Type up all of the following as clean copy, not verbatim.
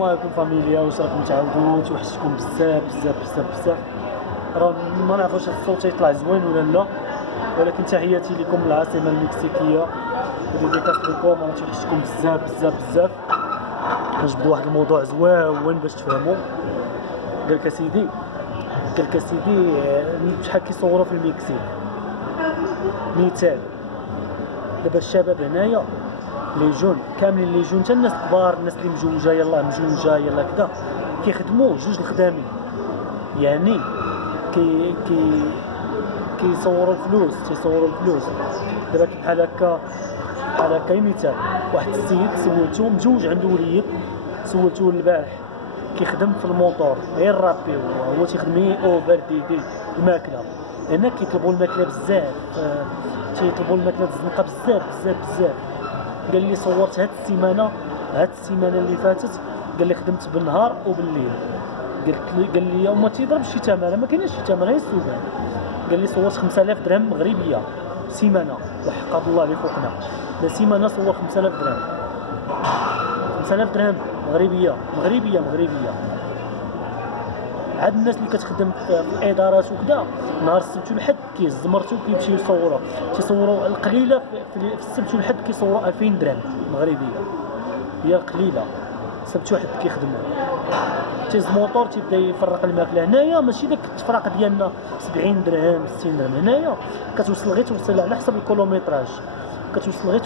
ما يكون فاميليا واش راكم تعاودوا توحشكم بزاف بزاف بزاف بزاف. راه ما نعرفوش الصوت يطلع زوين ولا لا، ولكن تحياتي لكم من العاصمه المكسيكيه وديديكاس لكم. راه توحشكم بزاف بزاف بزاف. نجبدوا واحد الموضوع زوين باش تفهموا. قال لك اسيدي شحال كيصوروا في المكسيك. مثال دابا الشباب هنايا لي جون كاملين، لي جون حتى الناس الكبار، الناس اللي مجوجه يلاه مجوجه يلاه كذا، كيخدموا جوج الخدامين. يعني كيصوروا الفلوس دابا بحال هكا مثال واحد السيد سولتو مجوج عنده وليد، سولتو البارح كيخدم في الموطور غير رابي، هو تيخدم اوبر ديدي الماكله. هنا كيطلبوا الماكله بزاف، تيطلبوا الماكله الزنقه بزاف. قال لي صورت هاد السيمانه اللي فاتت، قال لي خدمت بالنهار وبالليل. قال لي وما تيضربش شي ثمن، ما كاينش شي ثمن، غير السودان. قال لي صورت 5000 درهم مغربيه سيمانه، وحق الله اللي فوقنا لا سيمانه صور 5000 درهم، 5000 درهم مغربيه. عاد الناس اللي كتخدم في الادارات وكذا نهار السبت والحد كيزمرتو كيمشيو تيصوروا القليله في السبت والحد كيصوروا 2000 درهم مغربيه، هي القليله. السبت والحد كيخدموا تيزموطور تيبدا يفرق الماكله. هنايا ماشي داك التفراق ديالنا 70 درهم 60 درهم، هنايا كتوصل على حسب الكيلومتراج،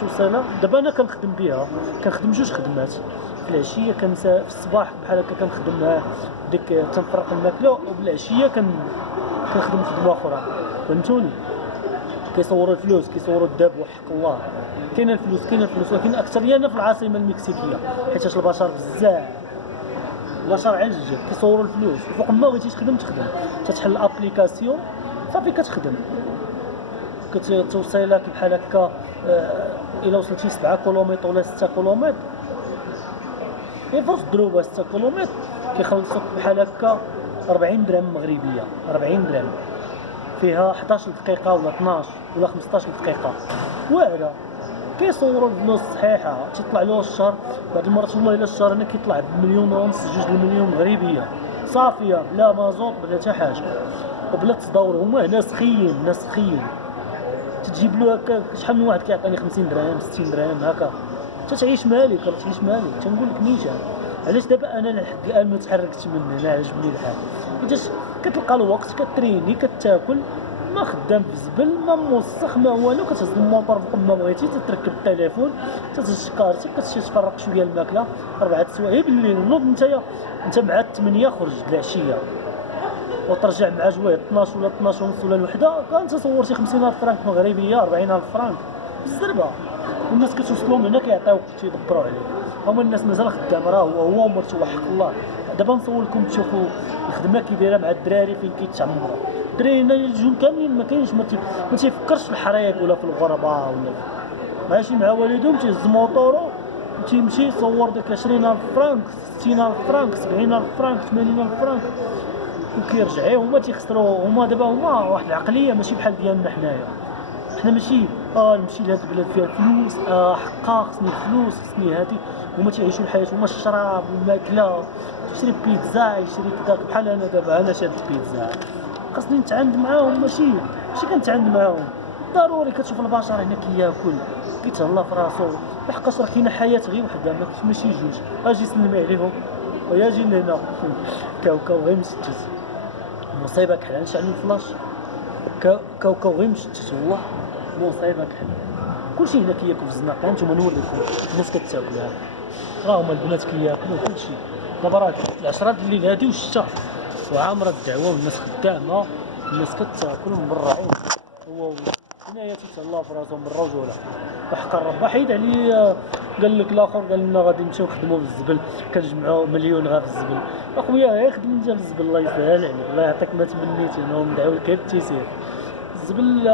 توصل. دابا انا كنخدم بها، كنخدم جوج خدمات. في العشيه في الصباح بحال هكا كنخدم ديك تنفرق الماكله، وبالعشيه كنخدم خدمه اخرى. فهمتوني؟ كيصوروا الفلوس، كيصوروا الذهب، وحق الله كاين الفلوس، ولكن اكثريه في العاصمه المكسيكيه، حيت البشر بزاف، البشر على الجد كيصوروا الفلوس. فوق ما بغيتي تخدم تتحل الابليكاسيون صافي كتخدم. كتوصل لك بحال هكا الا وصلتي 7 كيلومتر ولا 6 كيلومتر، غير فرص دروبه 6 كيلومتر كيخلصوك بحال هكا 40 درهم مغربيه. 40 درهم فيها 11 دقيقه ولا 12 ولا 15 دقيقه. واعره كيصوروا الفلوس صحيحه، تيطلع له الشهر بعض المرات والله الا الشهر هنا كيطلع بمليون ونص 2 مليون مغربيه صافيه، بلا مازوط بلا حتى حاجه وبلا تدور. هما هنا سخيين تجيب له هكا شحال من واحد كيعطيني 50 درهم 60 درهم هكا تعيش مالك. تنقول لك نيشان. علاش دابا انا لحد الان ما تحركتش من هنا، عجبني الحال حيت كتلقى الوقت كتريني كتاكل، ما خدام في الزبل، ما موسخ ما والو، كتهز الموطور فوق ما بغيتي، تتركب التليفون، تهز كارتي، كتفرق شويه الماكله 4 سوايع بالليل. نوض انت مع 8 خرج العشيه وترجع مع جويه 12 ولا 12 ونص ولا الوحده، كانت صورتي 50000 فرانك مغربيه 40000 فرانك بالزربه. والناس كتوصلهم هنا كيعطيوك تيدبروا عليك. هما الناس مازال خدام، راه هو ومرتو وحق الله. دابا نصور لكم تشوفوا الخدمه كي دايره مع الدراري فين كيتعمروا. الدراري هنا الجون كاملين ما كاينش ما تيفكرش في الحرايق ولا في الغربه ولا ماشي مع والدهم، تيهز موطورو تيمشي يصور ديك 20000 فرانك 60000 فرانك 70000 فرانك 80000 فرانك وكيرجعوا. هما تيخسروا، هما دابا هما واحد العقليه ماشي بحال ديالنا حنايا. حنا ماشي نمشي لهاد البلاد فيها الفلوس، حقا خصني الفلوس خصني هادي. هما تيعيشوا الحياه، هما الشراب والماكله، تشري بيتزا يشري كذاك. بحال انا دابا انا شاد بيتزا خصني نتعاند معاهم، ماشي كنتعاند معاهم ضروري. كتشوف البشر هنا كياكل كيتهلا في راسو، لحقاش راه كاينه حياه غير وحده ماشي جوج. اجي سلمي عليهم ويا جي لهنا كاوكاو غير مستجز مصيبه كحل نشعل الفلاش كاوكاو غير مشتت. هو مصيبه كحل كلشي هنا كياكل في الزناقه. نتوما نوريكم الناس كتاكل، راه هما البنات كياكلوا كلشي. دابا راه العشرة د الليل هادي والشتا وعامره الدعوه والناس خدامه، الناس كتاكل مبرعين. هو هنايا تيتهلاو في راسهم بالرجوله وحق الرب. حيد عليه قال لك الاخر قال لنا غادي نمشيو نخدموا في الزبل، كنجمعوا مليون غير في الزبل. اخويا غير خدم انت في الزبل الله يسهل عليك، الله يعطيك ما تمنيتي. انا ندعو لك غير التيسير. الزبل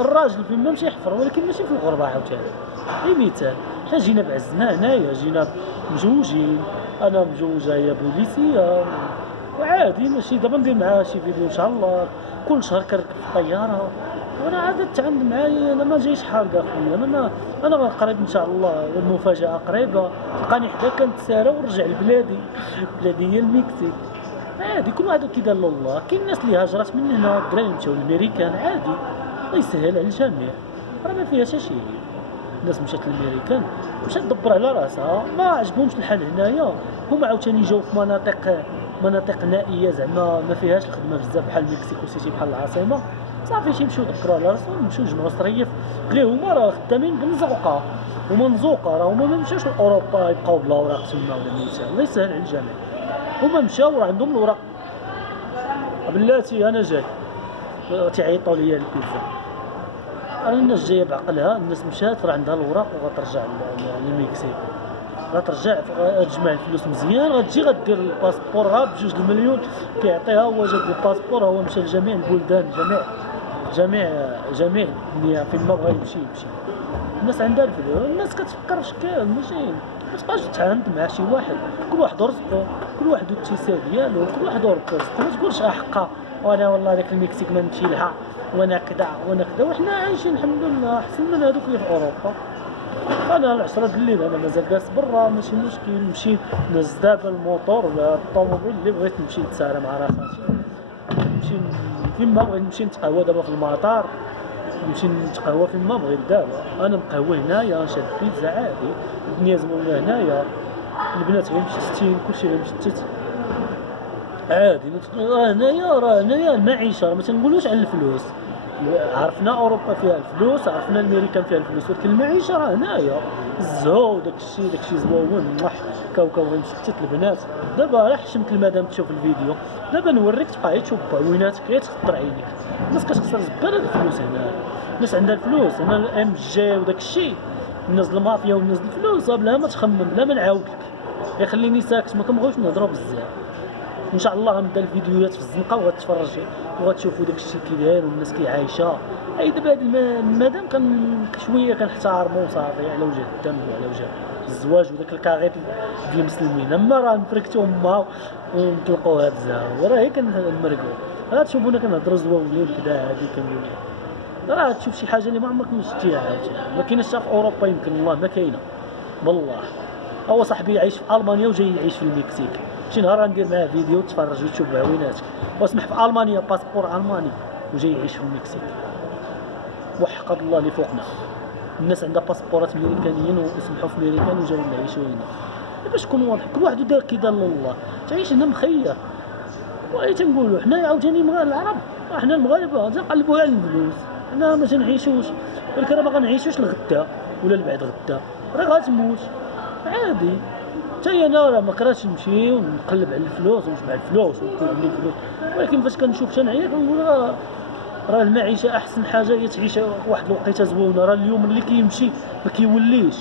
الراجل فين ما مشي يحفر، ولكن ماشي في الغربه عاوتاني. غير مثال حنا جينا بعزنا هنايا، جينا مجوجين، انا مجوجه هي بوليسيه وعادي ماشي. دابا ندير معاها شي فيديو ان شاء الله كل شهر كنركب في الطياره وانا عاد تعند معايا، انا ما جايش حارق اخويا، انا قريب ان شاء الله، المفاجاه قريبه، تلقاني حدا كنتسارى ونرجع لبلادي. بلادي هي المكسيك. عادي كل واحد كيدار له الله. كاين الناس اللي هاجرات من هنا، الدراري مشاو للميريكان عادي، الله يسهل على الجميع، راه ما فيهاش شي. الناس مشات للميريكان مشات تدبر على راسها، ما عجبهمش الحال هنايا، هما عاوتاني جاو في مناطق نائيه زعما ما فيهاش الخدمه بزاف بحال مكسيكو سيتي بحال العاصمه، صافي يمشيو يدبروا على راسهم، يمشيو يجمعوا صريف اللي هما راه خدامين بنزوقه ومنزوقه، راه هما ما مشاوش لاوروبا يبقاو بلا اوراق تما ولا ميسا، الله يسهل على الجميع. هما مشاو راه عندهم الوراق. بلاتي انا جاي تيعيطوا ليا البيتزا، الناس جايه بعقلها، الناس مشات راه عندها الوراق وغترجع للمكسيك، غترجع تجمع الفلوس مزيان، غتجي غدير الباسبور غا ب2 المليون كيعطيها، هو جاب الباسبور، هو مشى لجميع البلدان، جميع الدنيا فين ما بغا يمشي. الناس عندها الفلوس، الناس كتفكر في شكل، ماشي ما تبقاش تعاند مع شي واحد، كل واحد رزقو، كل واحد الاتساع ديالو، كل واحد رزقو، ما تقولش حقا وانا والله ديك المكسيك ما نمشي لها وانا كذا وحنا عايشين الحمد لله احسن من هذوك اللي في اوروبا. انا العشرة الليل انا مازال جالس برا ماشي مشكل، نمشي نهز دابا الموطور ولا الطوموبيل اللي بغيت نمشي نتسارى مع راساتي، نمشي فين ما بغيت، نمشي نتقهوى دابا في المطار، نمشي نتقهوى فين ما بغيت دابا، انا مقهوى هنايا شاد بيتزا عادي، الدنيا زوينه هنايا، البنات غيمشي ستين كلشي غيمشي تت عادي. راه هنايا المعيشه، راه ما تنقولوش على الفلوس، عرفنا اوروبا فيها الفلوس، عرفنا الميريكان فيها الفلوس، ولكن المعيشه راه هنايا، الزهو داكشي زوين كاوكاو غيمشي البنات. دابا راه حشمت المدام تشوف الفيديو، دابا نوريك تبقى تشوف بعويناتك غير تخطر عينيك. الناس كتخسر زباله الفلوس هنا، الناس عندها الفلوس هنا، الام جي وداكشي، الناس المافيا والناس الفلوس بلا ما تخمم بلا ما نعاود لك، خليني ساكت، ما كنبغيوش نهضروا بزاف. ان شاء الله غنبدا الفيديوهات في الزنقه وغتفرج وغتشوفوا داكشي كي داير والناس كي عايشه. اي دابا هاد المدام شويه كنحتارمو صافي على وجه الدم وعلى وجه الزواج وداك الكاغيط ديال المسلمين، اما راه نفركتو ما ونطلقوا هاد الزهر، راه هي كنمرقوا، راه تشوفونا كنهضروا زواولين كدا هادي كنقول راه تشوف شي حاجه اللي ما عمرك ما شفتيها عاوتاني، ما كايناش في اوروبا، يمكن الله ما كاينه بالله. هو صاحبي يعيش في المانيا وجاي يعيش في المكسيك، شي نهار غندير معاه فيديو تفرج وتشوف بعويناتك، واسمح في المانيا باسبور الماني وجاي يعيش في المكسيك، وحق الله اللي فوقنا. الناس عندها باسبورات ميريكانيين وسمحوا في ميريكان وجاو يعيشوا هنا، باش تكون واضح كل واحد دار كي دار الله، تعيش هنا مخير. واي تنقولوا حنايا عاوتاني العرب، حنا المغاربه تنقلبوا على الفلوس، حنا ما تنعيشوش، ولكن راه ما غنعيشوش لغدا ولا لبعد غدا، راه غتموت عادي. حتى انا راه ما كرهتش نمشي ونقلب على الفلوس ونجمع الفلوس ونكون عندي الفلوس، ولكن فاش كنشوف تنعيا كنقول راه المعيشه احسن حاجه هي تعيش واحد الوقيته زوينه، راه اليوم اللي كيمشي ما كيوليش.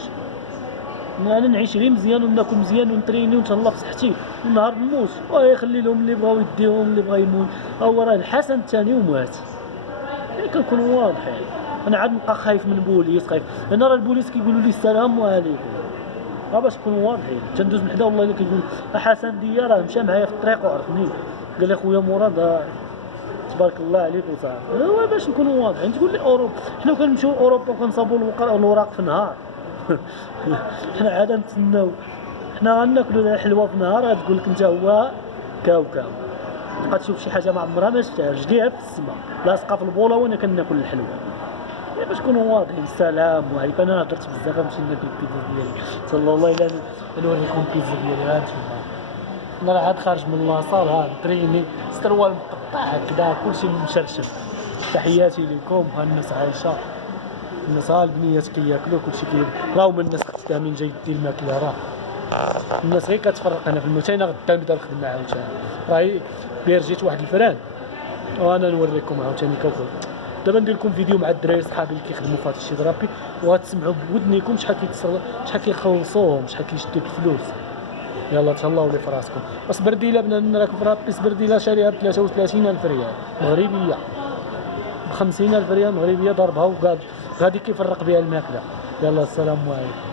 انا نعيش غير مزيان وناكل مزيان ونتريني ونتهلا في صحتي، النهار نموت يخلي لهم اللي بغاو يديهم، اللي بغا يموت هو راه الحسن الثاني ومات. يعني كنكونوا واضحين، انا عاد نبقى خايف من البوليس، خايف انا راه البوليس كيقولوا لي السلام عليكم، باش نكونوا واضحين. تندوز من حدا والله الا كيقول حسن ديا راه مشى معايا في الطريق وعرفني، قال لي خويا مراد تبارك الله عليك وصافي. هو باش نكونوا واضحين، تقول لي اوروبا، حنا كنمشيو اوروبا وكنصاوبوا الوراق في نهار حنا عاد نتسناو، حنا غناكلوا الحلوه في نهار، غتقول لك انت هو كاوكاو، تبقى تشوف شي حاجه ما عمرها ما شفتها، رجليها في السماء لاصقه في البوله وانا كناكل الحلوه. باش نكونوا واضحين. السلام عليكم. انا هضرت بزاف، غنمشي ناكل البيتزا ديالي، صلى الله الا نوريكم البيتزا ديالي، غانتوما انا راه عاد خارج من لاصال، ها تريني ستروال مقطع هكذا كلشي مشرشم. تحياتي لكم، ها الناس عايشه، الناس ها البنيات كياكلوا كلشي راه هما الناس خدامين جاي دير الماكله، راه الناس غير كتفرق. انا في الموتينه غدا نبدا الخدمه عاوتاني، راه بيرجيت واحد الفران وانا نوريكم عاوتاني كوكب. دابا ندير لكم فيديو مع الدراري صحابي اللي كيخدموا في هذا الشيء ضرابي، وغتسمعوا بودنيكم شحال كيخلصوهم، شحال كيشدوا الفلوس. يلا تهلاو لي في راسكم. وسبرديله بنادم راك في رابي، سبرديله شاريها ب 33,000 ريال مغربيه، ب 50,000 ريال مغربيه ضربها وقاد غادي كيفرق بها الماكله. يلا السلام عليكم.